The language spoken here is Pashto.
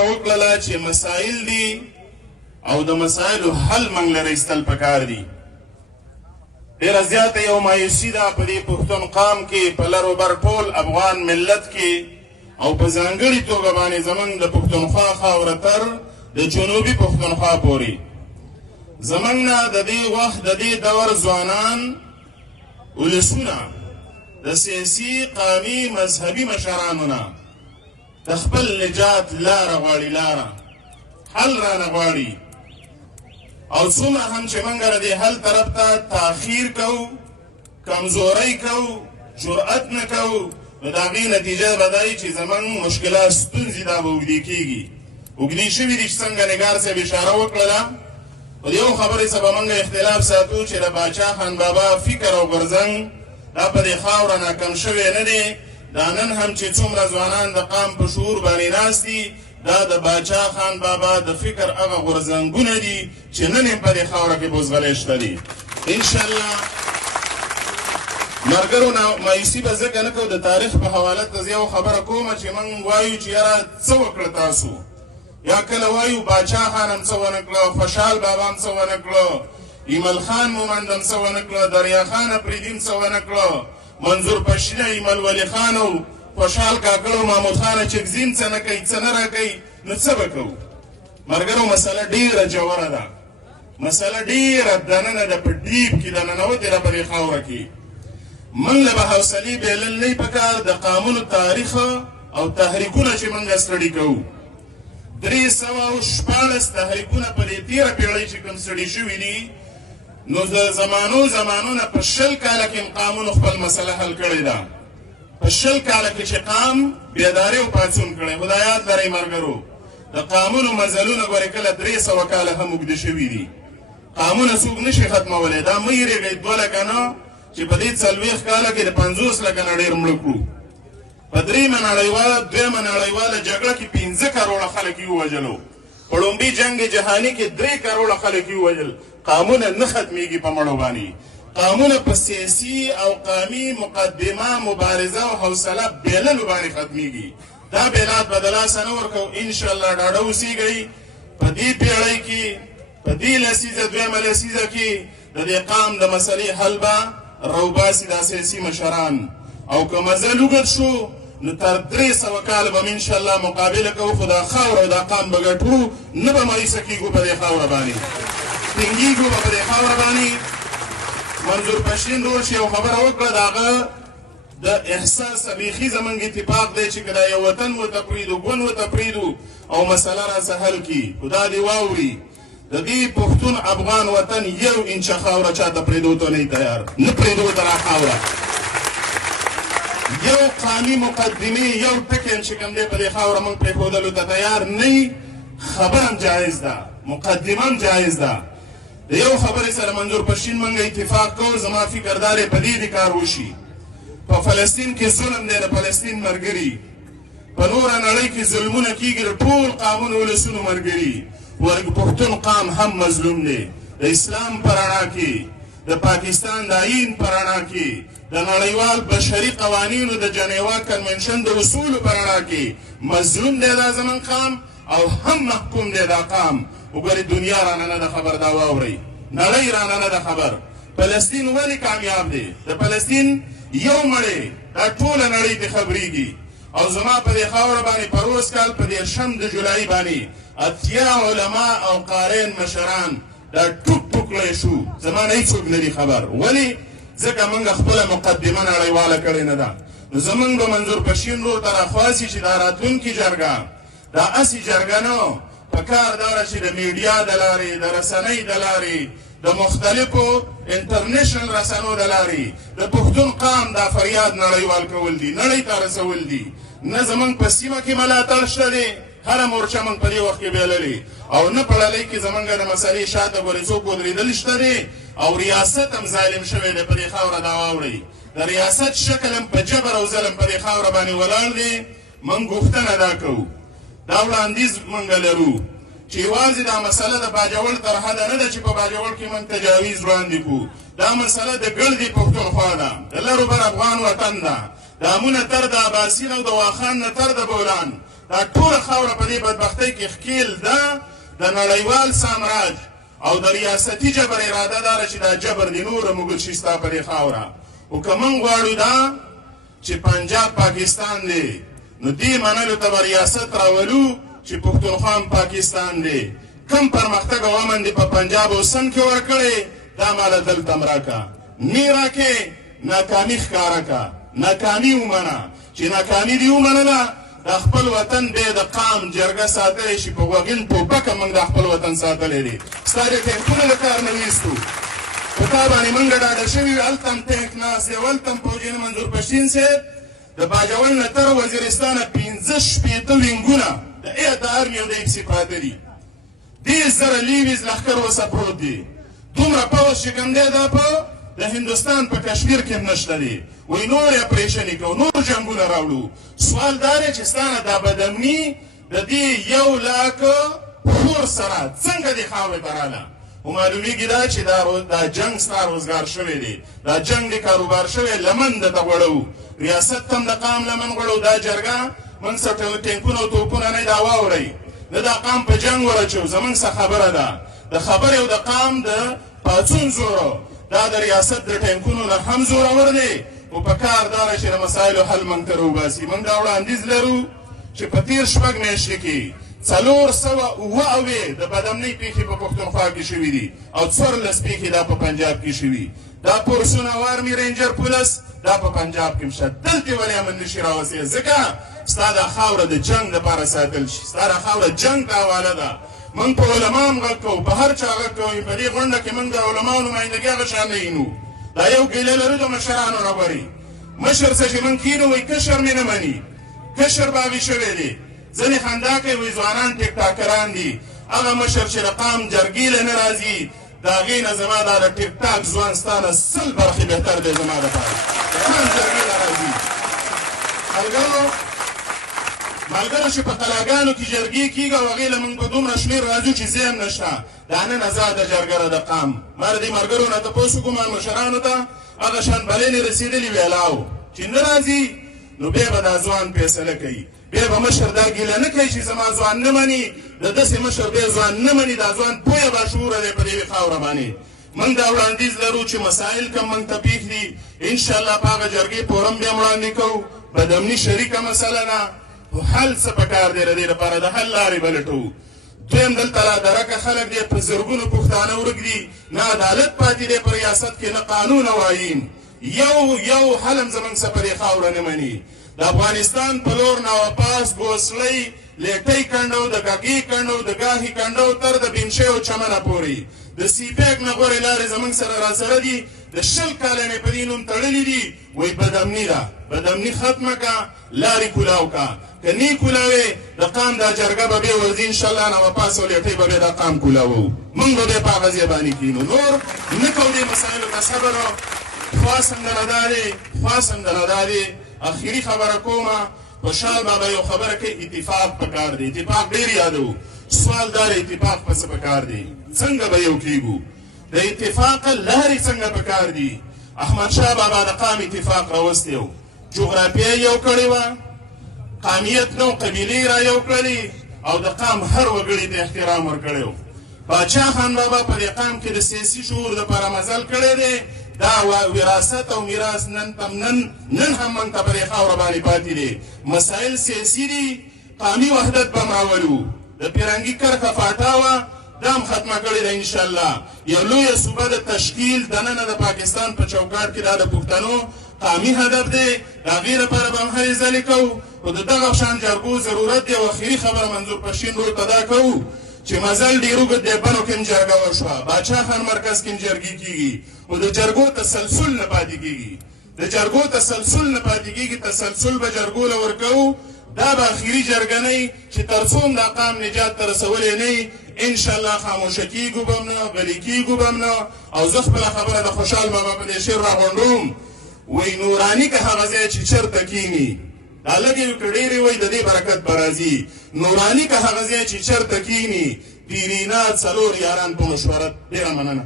خبره وکړله چې مسایل دي او د مسایلو حل موږ له ایستل پکار دي. ډېره زیاته یو مایوسي ده په دې پښتون قام کې، په لر و بر ټول افغان ملت کې، او په ځانګړې توګه باندې زموږ د پښتونخوا خاوره تر د جنوبي پښتونخوا پورې زموږ نه د دې وخت د دې دور ځوانان ولسونه د سیاسي قومي مذهبي مشرانو نه د خپل نجات لاره غواړي، لاره حل رانه غواړي. او څومره هم چې موږ د دې حل طرف ته تاخیر کوو، کمزورۍ کوو، جرأت نه کوو، نو د هغې نتیجه به دا وي چې زموږ مشکلات ستونزې دا به اوږدې کېږي. اوږدې شوي دي چې څنګه نګار صاحب اشاره وکړله. په یو خبرې څه به موږ اختلاف ساتو چې د باچا خان بابا فکر او غورځنګ دا په دې خاوره ناکام شوی نه دی. دا نن هم چې څومره ځوانان د قام په شعور باندې ناست دي، دا د باچا خان بابا د فکر هغه غورځنګونه دي چې نن یې په دې خاوره کې بوزغلې شته دي. انشاءالله ملګرو مایوسي به ځکه نه کوو. د تاریخ په حواله ته زه یو خبره کومه چې موږ وایو چې یاره څه وکړه تاسو، یا کله وایو باچا خان هم څه ونه کړه، خوشحال بابا هم څه ونه کړه، ایمل خان مومند هم څه ونه کړه، دریا خان افریدي څه ونه کړه، منظور پشینه، ایمل ولی خان او خوشحال کاکړ او محمود خان چکزین څه نه کوي، څه نه راکوي، نو څه به کوو؟ ملګرو مسله ډېره جوړه ده، مسله ډېره دننه ده، په ډیب کې دننوتې ده په دې خاوره کې. موږ له به حوصلې بېلل نه پکار د قامونو تاریخ او تحریکونه چې موږ سټډي کوو. 314 تحریکونه په دې تېره پېړۍ چې کوم سټډي شوي دي، نو د زمانو نه په 20 کاله کې قامونو خپل مسله حل کړې ده. په 20 کاله کې چې قام بیداري او پاڅون کړی. خو دا یاد لرئ ملګرو، د قامونو مزلونه ګورې کله 300 کاله هم اوږده شوي دي. قامونه څوک نشي ختمولی. دا مه هېرېږئ 2 لکه نه چې په دې 40 کاله کې د 50 لکه نه ډېر مړه کړو. په 2مه نړیواله جګړه کې 15 کروړه خلک یې ووژلو. په لومړي جنګ جهاني کې 3 کروړه خلک یې ووژل. قامونه نه ختمېږي په مړو باندې. قامونه په سیاسي او قومي مقدمه، مبارزه او حوصله بېللو باندې ختمېږي. دا بېلات به د لاسه نه ورکوو. انشاءالله ډاډه اوسېږئ، په دې پېړۍ کې، په دې لسیزه 2مه لسیزه کې د دې قام د مسلې حل به راوباسي دا سیاسي مشران. او که مزل اوږد شو نو تر 300 کاله به انشاءالله مقابله کوو. خو دا خاوره او دا قام به ګټو، نه به مایوسه کېږو په دې خاوره باندې، ټینګېږو به په دې خاوره باندې. منظور پشین رول چې یو خبره وکړه، د هغه د احساس بیخي زموږ اتفاق دی چې که دا یو وطن ورته پرېږدو، ګوند ورته پرېږدو او مسله راڅه حل کړي. خو دا دې واوري، د دې پښتون افغان وطن 1 انچه خاوره چاته پرېږدو ته نه تیار، نه پرېږدو ته را خاوره. یو قانوني مقدمې، یو ټکی هم چې کوم دی په دې خاوره موږ پرېښودلو ته تیار نه. خبره هم جایز ده، مقدمه هم جایز ده. د یو خبرې سره منظور پشین موږ اتفاق کوو، زما فکر دا دی په دې کار وشي. په فلسطین کې ظلم دی، د فلسطین ملګري. په نوره نړۍ کې ظلمونه کېږي، د ټول قامونو ولسونو ملګري. پښتون قام هم مظلوم دی. د اسلام په رڼا کې، د پاکستان د آیین په رڼا کې، د نړیوال بشري قوانینو د جنیوا کنونشن د اصولو په رڼا کې مظلوم دی دا زموږ قام، او هم محکوم دی دا قام. وګورئ دنیا رانه نه ده خبر، دا واورئ، نړۍ رانه نه ده خبر. فلسطین ولې کامیاب دی؟ د فلسطین یو مړی دا ټوله نړۍ ته خبرېږي. او زما په دې خاوره باندې پروس کال په 10 د جولای باندې 80 علما او قارین مشران دا ټوک ټوک کړی شو. زما نه هېڅوک نه دي خبر. ولې؟ ځکه موږ خپله مقدمه نړیواله کړې نه ده. نو زموږ به منظور پشین رور ته راخواسي چې دا راتلونکې جرګه دا اسې جرګه نه، پکار دا ده چې د میډیا د لارې، د رسنۍ د لارې، د مختلفو انټرنیشنل رسنو د لارې د پښتون قام دا فریاد نړیوال کول دي، نړۍ ته رسول دي. نه زموږ په سیمه کې ملاتړ شته دی، هره مورچه موږ په دې وخت کې بېللې، او نه په ړلۍ کې زموږ د مسلې شاته ګورې څوک ودرېدل شته دی. او ریاست هم ظالم شوی دی په دې خاوره. دا واورئ، د ریاست شکل هم په جبر او ظلم په دې خاوره باندې ولاړ دی. موږ غوښتنه دا کوو، دا وړاندیز موږ لرو چې یوازې دا مسله د باجوړ تر حده نه ده چې په باجوړ کې موږ تجاویز وړاندې کړو. دا مسله د ګردې پښتونخوا ده، د لرو بر افغان وطن ده. د امونه تر د اباسین او د واخان نه تر د بولان، دا ټوله خاوره په دې بدبختۍ کې ښکیل ده د نړیوال سامراج او د ریاستي جبر اراده داره چې دا جبر د نوره موږ شي ستا په دې خاوره خو که موږ غواړو دا چې پنجاب پاکستان دی نو دې منلو ته به ریاست راولو چې پښتونخوا پاکستان دی کم پرمختګ او امن دې په پنجاب او سند کې ورکړی دا ماله دلته م راکړه نی راکې ناکامي ښکاره که ناکامي ومنه چې ناکامي دې ومنله د خپل وطن بیا د قام جرګه ساتلی شي په غوږین ټوپکه موږ د خپل وطن ساتلی دی ستا د ټینکونه د کار نه ویستو په تا باندې موږ ډاډه شوي یو هلته هم ټینک ناست دی هلته هم فوجي منظور پښتین صاحب د باجوړ نه تر وزیرستانه 15 وینګونه د د ارمي او د اپسي پراته دي 10,000 لیویز لښکر ورسه پروت دی دومره پوځ چې کوم دی دا په د هندوستان په کشمیر کې هم نشته دی وایي نور یې اپریشنې کوو نور جنګونه راوړو سوال دا دی چې ستا نه دا بدامني د دې 100,000 خور سره څنګه دې خاورې ته راله خو معلومیږي دا چې دا جنګ ستا روزګار شوی دی دا جنګ دې کاروبار شوی لمن درته غوړو ریاست ته هم د قام لمن غوړو دا جرګه موږ څه ټینکونه او توپونه نه دا واورئ نه دا قام په جنګ ورچو زموږ څه خبره ده د خبرې او د قام د پاڅون زورو دا د ریاست د ټینکونو نه هم زورور دی خو په کار دا ده چې د مسایلو حل موږ ته راوباسي موږ دا وړاندیز لرو چې په تېر 6 میاشتې کې 497 د بدامنۍ پیښې په پښتونخوا کې شوي دي او 14 پیښې دا په پنجاب کې شوي دا پورسونه او آرمي رینجر پولیس دا په پنجاب کې هم شته دلته ولې امن نشي راوستلی ځکه ستا دا خاوره د جنګ دپاره ساتل شي ستا دا خاوره جنګ ته حواله ده موږ په علما هم غږ کوو په هر چا غږ کوو په دې غونډه کې موږ د علماو نمایندګي هغه شان نه وینو دا یو ګیله لرو د مشرانو نه غواړي مشر څه چې موږ کینو وایي کشر مې نه مني کشر باغي شوی دی ځینې خندا کوي وایي ځوانان ټیک ټاکران دي هغه مشر چې د قام جرګې له نه راځي د هغې نه زما دا د ټیک ټاک ځوان ستا نه 100 برخې بهتر دی زما دپاره د قام جرګې له راځي ملګرو چې په قلاګانو کې جرګې کېږي او هغې له موږ په دومره شمېر راځو چې ځای هم نشته دا نن ازاده جرګه ده د قام ما د دې ملګرو نه تپوس وکړو مشرانو ته هغه شان بلنې رسېدلي ویلاو چې نه راځي نو بیا به دا ځوان فیصله کوي بیا به مشر دا ګیله نه کوي چې زما ځوان نه مني د داسې مشر بیا ځوان نه مني دا ځوان پویه باشعوره دی په دې خاوره باندې موږ دا وړاندیز لرو چې مسایل کم موږ ته پېښ دي انشاءالله په هغه جرګې فورم بیا وړاندې کوو بدامني شریکه مسله ده خو حل څه پکار دی د دې لپاره د حل لارې به لټوو دویم دلته را درکه خلک دی په زرګونو پښتانه ورک دي نه عدالت پاتې دی په ریاست کې نه قانون او آیین یو حل هم زموږ څه په دې خاوره نه مني د افغانستان په لور ناواپاس ګوسلۍ لیټۍ کنډو د ګاګي کنډو د ګاهي کنډو تر د بینشۍ او چمنه پورې د سیپیک نه غورې لارې زموږ سره راسره دي د 20 کاله مې په دې نوم تړلي دي وایي بدامني ده بدامني ختمه که لارې کولاو که که نی کولاوې د قام دا جرګه به بیا ورځي انشاءالله ناواپاس او لیټۍ به بیا دا قام کولاوو موږ به بیا په هغه ځای باندې کښېنو نور نه کوو دې مسایلو ته صبر خوا څنګه دا دی اخري خبره کومه خوشحال بابا یو خبره کوي اتفاق پکار دی اتفاق ډېر یادو سوال دا دی اتفاق پس پکار دی څنګه به یو کېږو د اتفاق لارې څنګه پکار دي احمدشاه بابا د قام اتفاق راوستی و جغرافیه یو کړې وه قامیت نو قبیلې را یو کړلې او د قام هر وګړي ته احترام ورکړی و باچا خان بابا په دې قام کې د سیاسي شعور دپاره مزل کړی دی دا وراثت او میراث نن هم موږ ته په دې خاوره باندې پاتې دی مسایل سیاسي دي قامي وحدت به م راولو د پیرنګي کرښه فاټا وه دا هم ختمه کړې ده انشاءالله یو لویه صوبه د تشکیل دننه د پاکستان په چوکاټ کې دا د پښتنو قامي هدف دی د هغې لپاره به هم هلې ځلې کوو خو د دغه شان جرګو ضرورت دی او اخري خبره منظور پښتین رول ته دا کوو چې مزل ډېر اوږد دی بنو کې هم جرګه وشوه باچا خان مرکز کې هم جرګې کېږي خو د جرګو تسلسل نه پاتې کېږي تسلسل به جرګو له ورکوو دا به اخري جرګه نه وي چې تر څو هم دا قام نجات ته رسولی نه وي انشاءالله خاموشه کېږو به هم نه غلي کېږو به هم نه او زه خپله خبره د خوشحال بابا په دې شعر راغونډوم وایي نوراني که هغه ځای چې چېرته کښېني دا لږې که ډېرې وایي د دې برکت به راځي نوراني که هغه ځای چې چېرته کښېني پیرینات څلور یاران په مشورت ډېره مننه